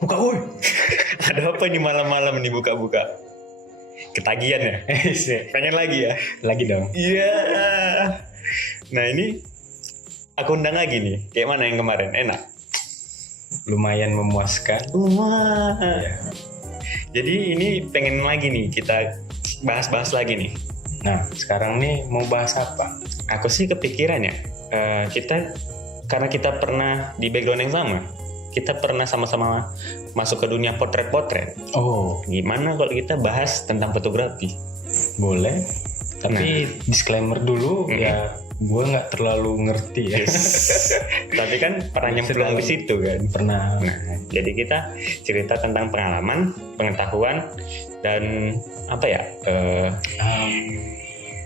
Buka woi. Ada apa nih malam-malam nih buka-buka? Ketagihan ya? Pengen lagi ya? Lagi dong. Iya. Nah ini aku undang lagi nih. Kayak mana yang kemarin? Enak? Lumayan memuaskan. Wah. Ya. Jadi ini pengen lagi nih kita bahas-bahas lagi nih. Nah sekarang nih mau bahas apa? Aku sih kepikiran ya. Kita karena kita pernah di background yang sama. Kita pernah sama-sama masuk ke dunia potret-potret. Oh Gimana kalau kita bahas tentang fotografi? boleh. Tapi disclaimer dulu ya, gue nggak terlalu ngerti ya. Tapi kan pernah nyemplung di situ kan. Pernah. Nah, jadi kita cerita tentang pengalaman, pengetahuan, dan apa ya?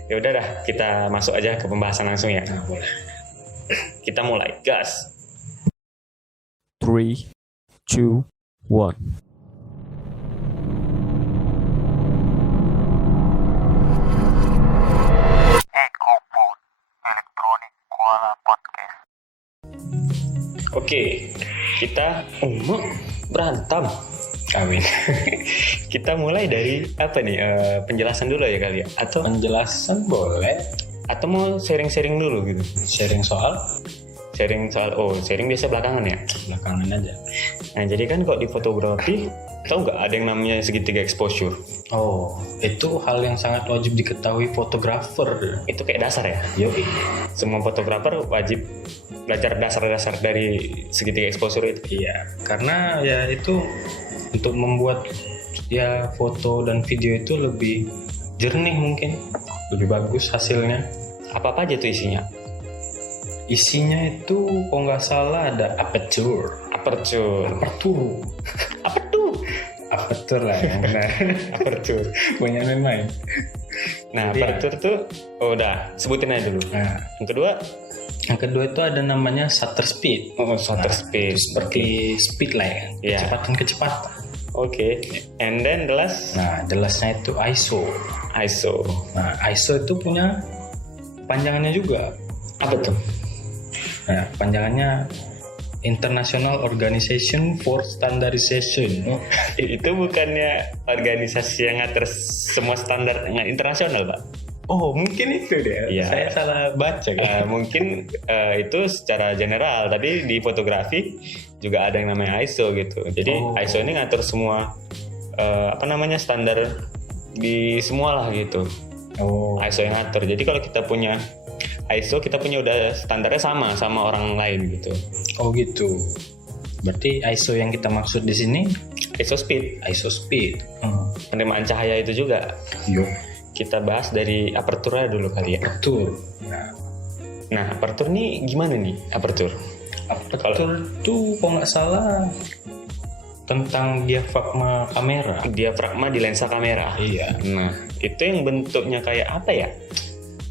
Ya udah dah, kita masuk aja ke pembahasan langsung ya. Nah, boleh. Kita mulai, gas. 3, 2, 1. Oke, kita berantem. Kawin. Kita mulai dari apa nih? Penjelasan dulu ya kali ya? Penjelasan boleh. Atau mau sharing-sharing dulu gitu? Sharing soal Sharing soal, sharing biasa belakangan ya? belakangan aja. Nah, jadi kan kalau di fotografi, tahu nggak ada yang namanya segitiga exposure? Oh, itu hal yang sangat wajib diketahui fotografer. Itu kayak dasar ya? Yoi. Semua fotografer wajib belajar dasar-dasar dari segitiga exposure itu. Iya, karena ya itu untuk membuat ya foto dan video itu lebih jernih mungkin, lebih bagus hasilnya. Apa aja tuh isinya? Isinya itu kalau nggak salah ada aperture, Aperture. Apa tuh? aperture lah yang benar. Aperture. Banyak main-main. Nah, Jadi aperture tuh, udah sebutin aja dulu. Nah, Yang kedua, itu ada namanya shutter speed. shutter Nah, speed. itu seperti speed lah ya, Iya. kecepatan. Oke. And then the last, Nah, jelasnya itu ISO. ISO. Nah, ISO itu punya panjangannya juga. Apa tuh? Nah, panjangannya International Organization for Standardization. Itu bukannya organisasi yang ngatur semua standar internasional, Pak? Oh, mungkin itu deh. Iya. Saya salah baca kan. Mungkin itu secara general, tapi di fotografi juga ada yang namanya ISO gitu. Jadi ISO ini ngatur semua standar di semua lah gitu. Oh, ISO yang ngatur. Jadi kalau kita punya ISO, kita punya udah standarnya sama orang lain gitu. oh gitu. Berarti ISO yang kita maksud di sini ISO speed, ISO speed. penerimaan cahaya itu juga. Yuk, Kita bahas dari aperture dulu kali ya. betul. Nah, aperture nih gimana nih aperture? Aperture itu kalau nggak salah tentang diafragma kamera. Diafragma di lensa kamera. Iya. Nah, itu yang bentuknya kayak apa ya?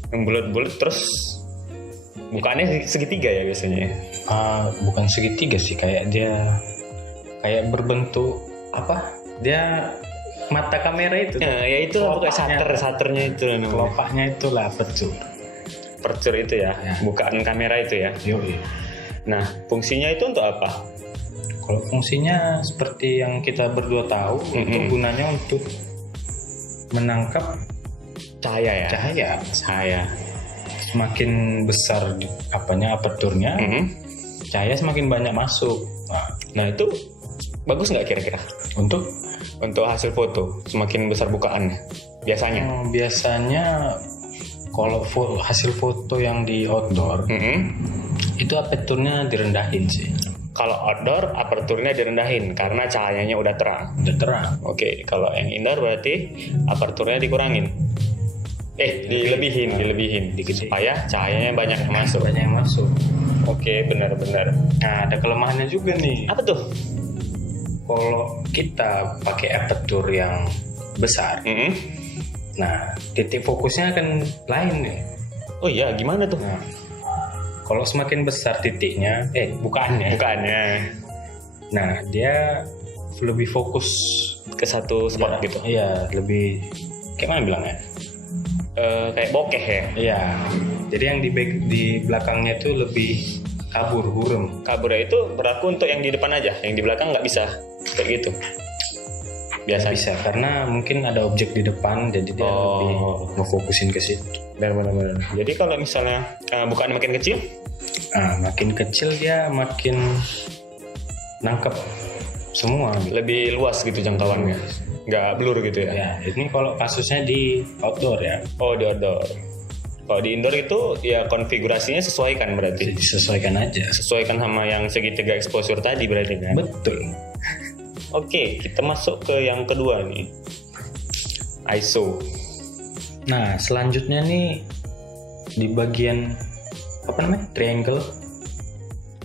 Yang bulat-bulat terus bukannya segitiga ya biasanya. Bukan segitiga sih, kayak dia kayak berbentuk apa? Dia mata kamera itu. Nah, ya itu lah pokoknya shutternya itu namanya. Kelopaknya itulah aperture. Aperture itu ya, Ya. bukaan kamera itu ya. Yoi. Nah, fungsinya itu untuk apa? Kalau fungsinya seperti yang kita berdua tahu, itu gunanya untuk menangkap Cahaya ya. cahaya. Semakin besar aperturnya, cahaya semakin banyak masuk. Nah, itu bagus nggak kira-kira Untuk untuk hasil foto? Semakin besar bukaannya biasanya. biasanya kalau hasil foto yang di outdoor itu aperturnya direndahin sih. Kalau outdoor, aperturnya direndahin karena cahayanya udah terang. Udah terang. Oke, kalau yang indoor berarti aperturnya dikurangin. Dilebihin, supaya cahayanya banyak yang masuk. Banyak yang masuk. Oke, benar-benar. Nah, ada kelemahannya juga nih. Apa tuh? Kalau kita pakai apertur yang besar, nah titik fokusnya akan lain nih. Oh iya, gimana tuh? Nah, kalau semakin besar titiknya, bukaannya. Nah, dia lebih fokus Ke satu spot gitu. Iya, lebih kayak mana bilangnya? Kayak bokeh ya. Iya. Jadi yang di belakangnya itu lebih Hurem. Kabur itu berlaku untuk yang di depan aja, yang di belakang nggak bisa kayak gitu. Biasa Bisa karena mungkin ada objek di depan, jadi dia lebih ngefokusin ke situ. Benar-benar. Jadi kalau misalnya bukaan makin kecil, Makin kecil dia makin nangkep semua. Gitu. lebih luas gitu jangkauannya, nggak blur gitu ya. Ya, ini kalau kasusnya di outdoor ya, Oh, di outdoor. Kalau di indoor itu ya konfigurasinya sesuaikan berarti. disesuaikan aja. Sesuaikan sama yang segitiga exposure tadi berarti kan. Betul. Oke, kita masuk ke yang kedua nih. ISO. Nah, selanjutnya nih di bagian apa namanya? Triangle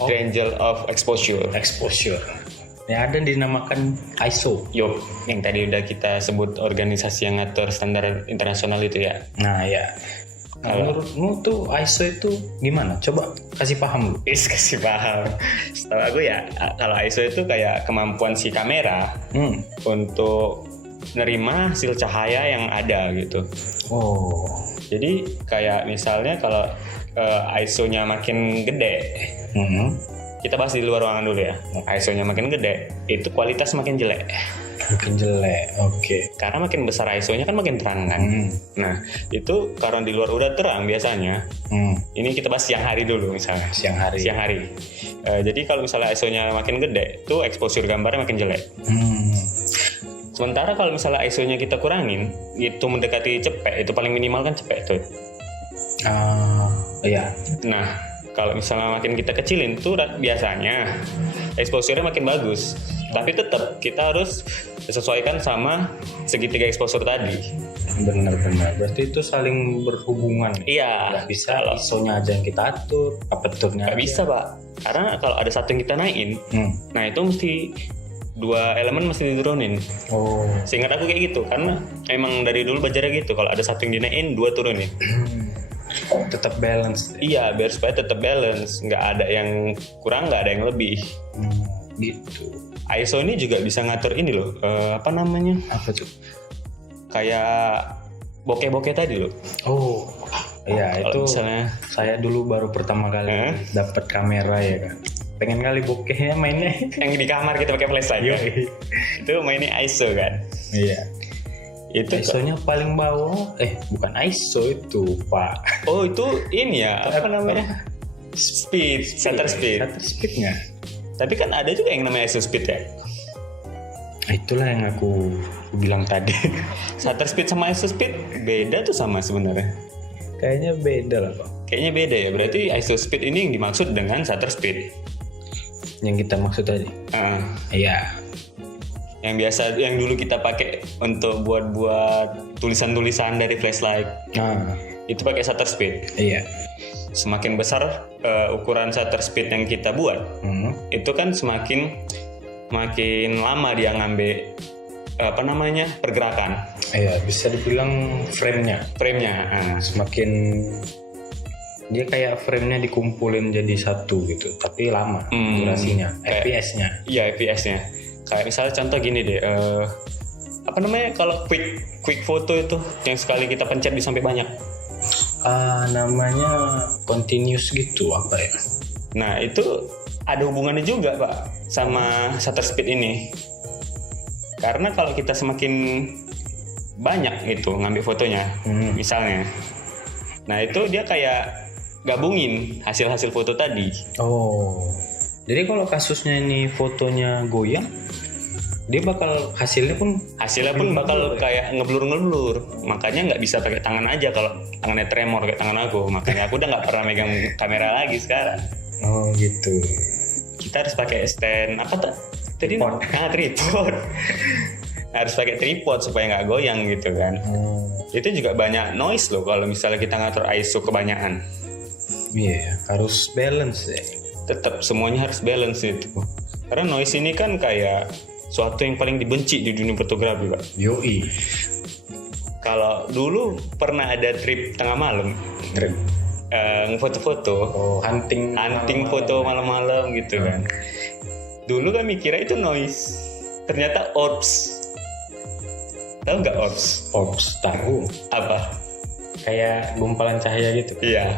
Triangle of exposure. exposure. Ya, ada dinamakan ISO. Yup, yang tadi udah kita sebut organisasi yang ngatur standar internasional itu ya. Nah, ya. Menurutmu tuh ISO itu gimana? Coba kasih paham dulu. Kasih paham. Setahu aku ya, kalau ISO itu kayak kemampuan si kamera untuk nerima hasil cahaya yang ada gitu. Oh. Jadi kayak misalnya kalau ISO-nya makin gede, kita bahas di luar ruangan dulu ya. ISO-nya makin gede, itu kualitas makin jelek. Makin jelek. Oke. Karena makin besar ISO-nya kan makin terang kan. Nah, itu karena di luar udah terang biasanya. Ini kita bahas siang hari dulu misalnya. Siang hari. Jadi kalau misalnya ISO-nya makin gede, tuh exposure gambarnya makin jelek. Sementara kalau misalnya ISO-nya kita kurangin, itu mendekati cepek, itu paling minimal kan cepek tuh. Iya. Nah, kalau misalnya makin kita kecilin tuh biasanya exposure-nya makin bagus. Tapi tetap kita harus disesuaikan sama segitiga exposure tadi. Benar-benar. Berarti itu saling berhubungan. Iya. Nggak bisa ISO-nya aja yang kita atur, aperturnya. Nggak bisa, Pak. Karena kalau ada satu yang kita naikin, nah itu mesti dua elemen mesti diturunin. Oh. Seingat aku kayak gitu, karena emang dari dulu belajarnya gitu. Kalau ada satu yang dinaikin, dua turunin. Tetap balance. Iya, biar supaya tetap balance. Nggak ada yang kurang, nggak ada yang lebih. Gitu. ISO ini juga bisa ngatur ini loh, apa namanya? Apa tuh? Kayak bokeh-bokeh tadi loh. Oh. Iya, Kalau itu misalnya saya dulu baru pertama kali dapat kamera ya kan. Pengen kali bokehnya mainnya. yang di kamar kita pakai flashlight kan? Itu mainnya ISO kan. Iya. Itu ISO-nya paling bawah. Bukan ISO itu, Pak. Oh, itu ini ya, apa namanya? Speed, shutter speed. Shutter speed-nya. Tapi kan ada juga yang namanya ISO speed ya. Itulah yang aku bilang tadi. Shutter speed sama ISO speed beda tuh sama sebenarnya. Kayaknya beda lah, Pak. Kayaknya beda ya. Berarti ISO speed ini yang dimaksud dengan shutter speed. Yang kita maksud tadi. Iya. Yang biasa, yang dulu kita pakai untuk buat tulisan-tulisan dari flashlight. Itu pakai shutter speed. Iya. Semakin besar ukuran shutter speed yang kita buat, itu kan semakin lama dia ngambil pergerakan. Iya, bisa dibilang frame-nya. Semakin dia kayak frame-nya dikumpulin jadi satu gitu, tapi lama durasinya, FPS-nya. Iya, FPS-nya. Kayak misalnya contoh gini deh, kalau quick foto itu yang sekali kita pencet bisa sampai banyak. Namanya continuous gitu apa ya? Nah, itu ada hubungannya juga, Pak, sama shutter speed ini. Karena kalau kita semakin banyak gitu ngambil fotonya, misalnya. Nah, itu dia kayak gabungin hasil-hasil foto tadi. Oh. Jadi kalau kasusnya ini fotonya goyang, dia bakal hasilnya pun bakal kayak ngeblur. Makanya nggak bisa pakai tangan aja, kalau tangannya tremor kayak tangan aku. Makanya aku udah nggak pernah megang kamera lagi sekarang. Oh gitu. Kita harus pakai stand tripod. Harus pakai tripod supaya nggak goyang gitu kan. Itu juga banyak noise loh kalau misalnya kita ngatur ISO kebanyakan. Iya, harus balance ya. Tetap semuanya harus balance itu. Karena noise ini kan kayak suatu yang paling dibenci di dunia fotografi, Pak. Yoi. Kalau dulu pernah ada trip tengah malam, ngefoto-foto, hunting foto malam-malam gitu kan. Dulu kan mikirnya itu noise, ternyata orbs. Tahu nggak orbs? Orbs tahu. Apa? Kayak gumpalan cahaya gitu. Iya.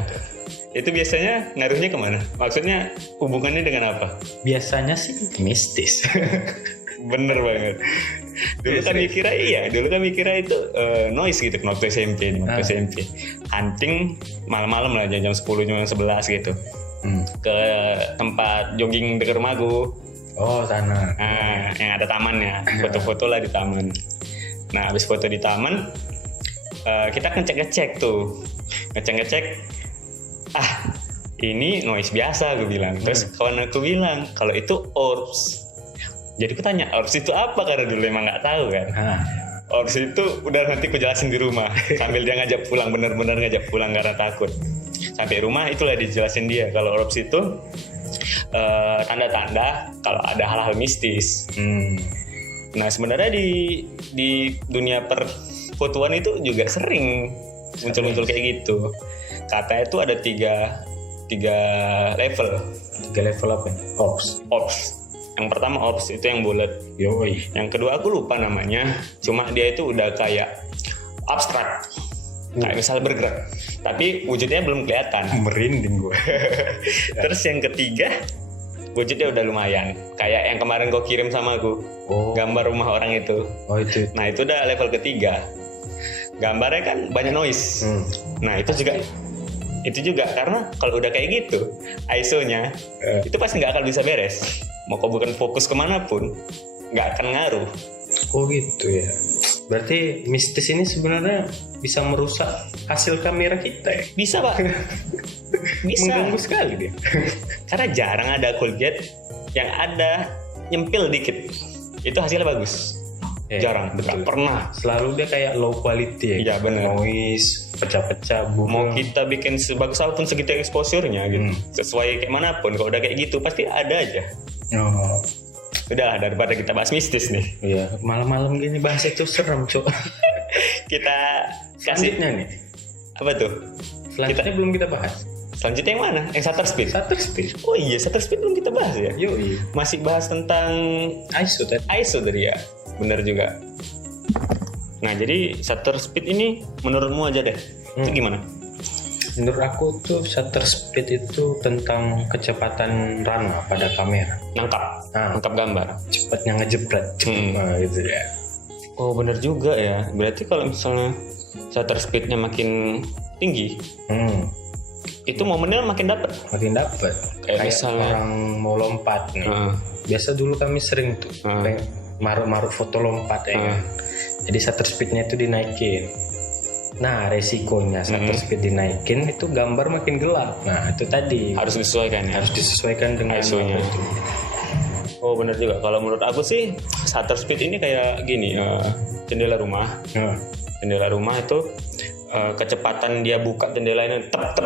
Itu biasanya ngaruhnya kemana? Maksudnya hubungannya dengan apa? Biasanya sih mistis. Bener banget. Dulu kami kira itu noise gitu waktu SMP. Hunting malam-malam lah jam 10 jam 11 gitu. Ke tempat jogging dekat rumahku. Oh, sana. Nah, yang ada tamannya. Foto-foto lah di taman. Nah, habis foto di taman, kita ngecek tuh. Ngecek. Ini noise biasa gue bilang. Terus kawan aku bilang kalau itu orbs. Jadi aku tanya, orbs itu apa? Karena dulu emang nggak tahu kan. Orbs itu udah nanti aku jelasin di rumah. Sambil dia ngajak pulang, bener-bener ngajak pulang karena takut. Sampai rumah itulah dijelasin dia. Kalau orbs itu tanda-tanda kalau ada hal-hal mistis. Nah sebenarnya di dunia perfotoan itu juga sering muncul kayak gitu. Katanya itu ada tiga level. 3 level apa? Orbs. Yang pertama orbs itu yang bulat. Yoi. Yang kedua aku lupa namanya. Cuma dia itu udah kayak abstrak. Kayak misal bergerak. Tapi wujudnya belum kelihatan. Merinding gue. Terus yang ketiga wujudnya udah lumayan. Kayak yang kemarin kau kirim sama aku. Gambar rumah orang itu. Oh itu. Nah itu udah level ketiga. Gambarnya kan banyak noise. Nah itu juga karena kalau udah kayak gitu ISO-nya itu pasti nggak akan bisa beres. Mau kau bukan fokus kemanapun nggak akan ngaruh. Oh gitu ya. Berarti mistis ini sebenarnya bisa merusak hasil kamera kita ya? Bisa pak. Bisa. Mengganggu sekali dia. Karena jarang ada aku lihat yang ada nyempil dikit itu hasilnya bagus. Jarang, nggak pernah. Selalu dia kayak low quality ya. Iya benar. Noise, pecah-pecah. Mau kita bikin sebagus apapun segitu exposure-nya gitu. Sesuai kayak manapun, kalau udah kayak gitu pasti ada aja. Udah daripada kita bahas mistis nih. Iya, malam-malam gini bahas itu serem, Cok. Kita kasih selanjutnya nih. Apa tuh? Selanjutnya belum kita bahas. Selanjutnya yang mana? Yang shutter speed. Shutter speed. Oh iya, shutter speed belum kita bahas ya. Yoi. Masih bahas tentang ISO tadi ya. Bener juga. Nah, jadi shutter speed ini menurutmu aja deh. Itu gimana? Menurut aku tuh shutter speed itu tentang kecepatan rana pada kamera. Nangkap gambar. Cepatnya ngejepret. Gitu ya. Oh bener juga ya. Berarti kalau misalnya shutter speednya makin tinggi, itu momennya makin dapat. Kayak misalnya orang mau lompat nih. Biasa dulu kami sering tuh maruk-maruk foto lompat ya kan. Jadi shutter speednya itu dinaikin. Nah resikonya shutter speed dinaikin itu gambar makin gelap. Nah itu tadi harus disesuaikan ya. Harus disesuaikan dengan ISO-nya. Oh benar juga. Kalau menurut aku sih shutter speed ini kayak gini, jendela rumah. Jendela rumah itu kecepatan dia buka jendela ini tep.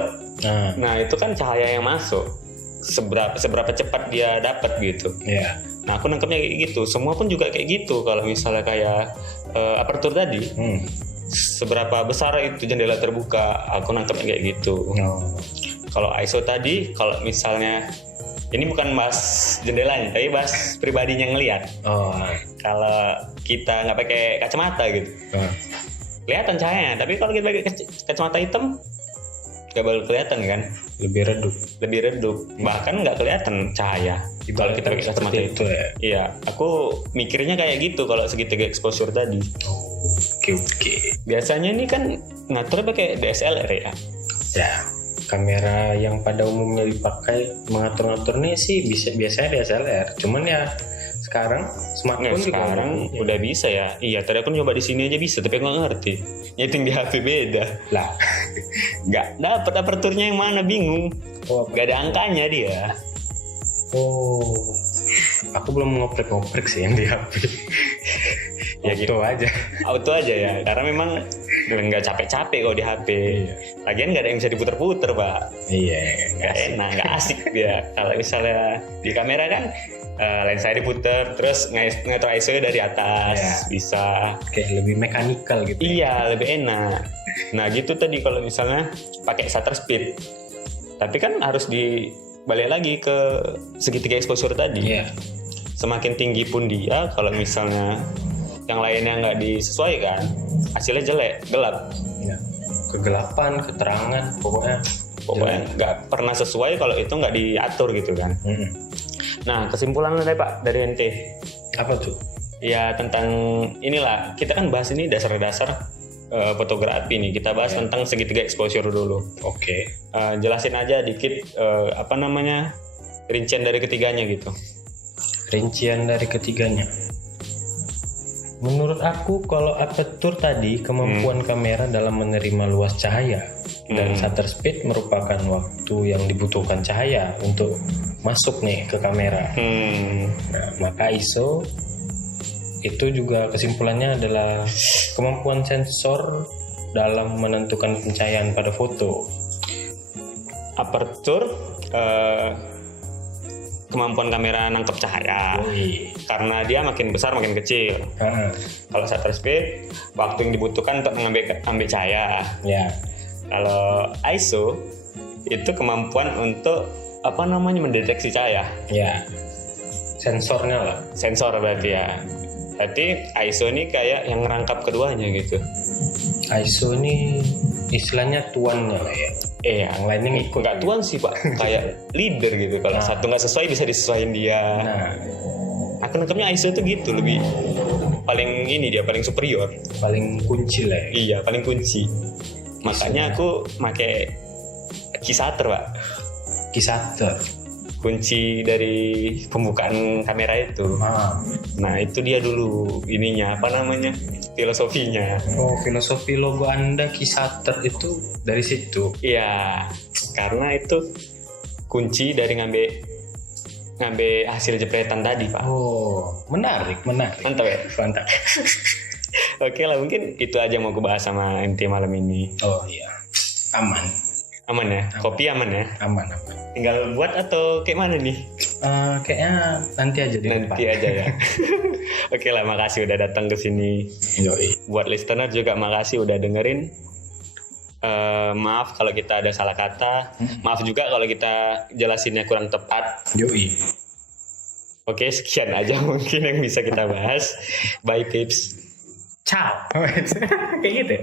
Nah itu kan cahaya yang masuk. Seberapa cepat dia dapat gitu. Nah aku nangkepnya kayak gitu. Semua pun juga kayak gitu. Kalau misalnya kayak aperture tadi, seberapa besar itu jendela terbuka, aku nangkepnya kayak gitu. Kalau ISO tadi, kalau misalnya ini bukan bahas jendelanya, tapi bahas pribadinya ngelihat. Kalau kita nggak pakai kacamata gitu, kelihatan cahayanya. Tapi kalau kita pakai kacamata hitam, nggak bakal kelihatan kan? Lebih redup. Bahkan nggak kelihatan cahaya. Kalau kita pakai kacamata itu ya. Iya, aku mikirnya kayak gitu kalau segitiga exposure tadi. Oke. Biasanya ini kan ngatur pakai DSLR ya. Ya, kamera yang pada umumnya dipakai mengatur-ngatur nih sih biasanya DSLR. Cuman ya sekarang smartphone sekarang udah bisa ya. Iya, tadi aku nyoba di sini aja bisa, tapi aku nggak ngerti. Nyeting di HP beda. Lah, nggak dapat aperturnya yang mana, bingung. Nggak ada angkanya dia. Aku belum ngoprek sih yang di HP. Ya auto aja ya, karena memang nggak capek-capek kalau di HP. Lagian nggak ada yang bisa diputer-puter pak. Nggak enak, nggak asik dia. Kalau misalnya di kamera kan lensa diputer, terus ngatur ISO dari atas bisa. Kayak lebih mekanikal gitu. Iya, lebih enak. Nah gitu tadi kalau misalnya pakai shutter speed, tapi kan harus dibalik lagi ke segitiga exposure tadi. Semakin tinggi pun dia, kalau misalnya yang lainnya nggak disesuaikan, hasilnya jelek, gelap. Kegelapan, keterangan, pokoknya Pokoknya nggak pernah sesuai kalau itu nggak diatur gitu kan. Nah, kesimpulan deh Pak dari ente. Apa tuh? Ya tentang inilah, kita kan bahas ini dasar-dasar fotografi nih. Kita bahas tentang segitiga exposure dulu. Oke. Jelasin aja dikit rincian dari ketiganya gitu. Rincian dari ketiganya. Menurut aku kalau aperture tadi kemampuan kamera dalam menerima luas cahaya dan shutter speed merupakan waktu yang dibutuhkan cahaya untuk masuk nih ke kamera. Nah, maka ISO itu juga kesimpulannya adalah kemampuan sensor dalam menentukan pencahayaan pada foto. Aperture kemampuan kamera nangkep cahaya. Karena dia makin besar makin kecil. Kalau shutter speed waktu yang dibutuhkan untuk mengambil cahaya. Ya. Kalau ISO itu kemampuan untuk mendeteksi cahaya. Ya. Sensornya lah. Sensor berarti ya. Berarti ISO ini kayak yang ngerangkap keduanya gitu. ISO ini istilahnya tuannya lah ya. Yang lainnya ngikut. Nggak tuan sih Pak, kayak leader gitu. Kalau satu nggak sesuai bisa disesuaikan dia. Nah, aku nangkepnya ISO itu gitu, lebih paling superior. Paling kunci lah ya. Iya, paling kunci. Makanya aku pakai Key-Shutter Pak. Key-Shutter. Kunci dari pembukaan kamera itu. Nah itu dia dulu filosofinya. Oh, filosofi logo Anda Key-Shutter itu dari situ. Iya, karena itu kunci dari ngambil hasil jepretan tadi Pak. Oh, menarik. Mantap ya? Mantap. Oke lah, mungkin itu aja mau aku bahas sama ente malam ini. Oh iya, aman ya? Kopi aman ya? Aman. Tinggal buat atau kayak mana nih? Kayaknya nanti aja di depan. Nanti aja ya. Oke lah, makasih udah datang ke sini. Yoi. Buat listener juga makasih udah dengerin. Maaf kalau kita ada salah kata. Maaf juga kalau kita jelasinnya kurang tepat. Yoi. Oke, sekian aja mungkin yang bisa kita bahas. Bye tips. Ciao. Kayak gitu.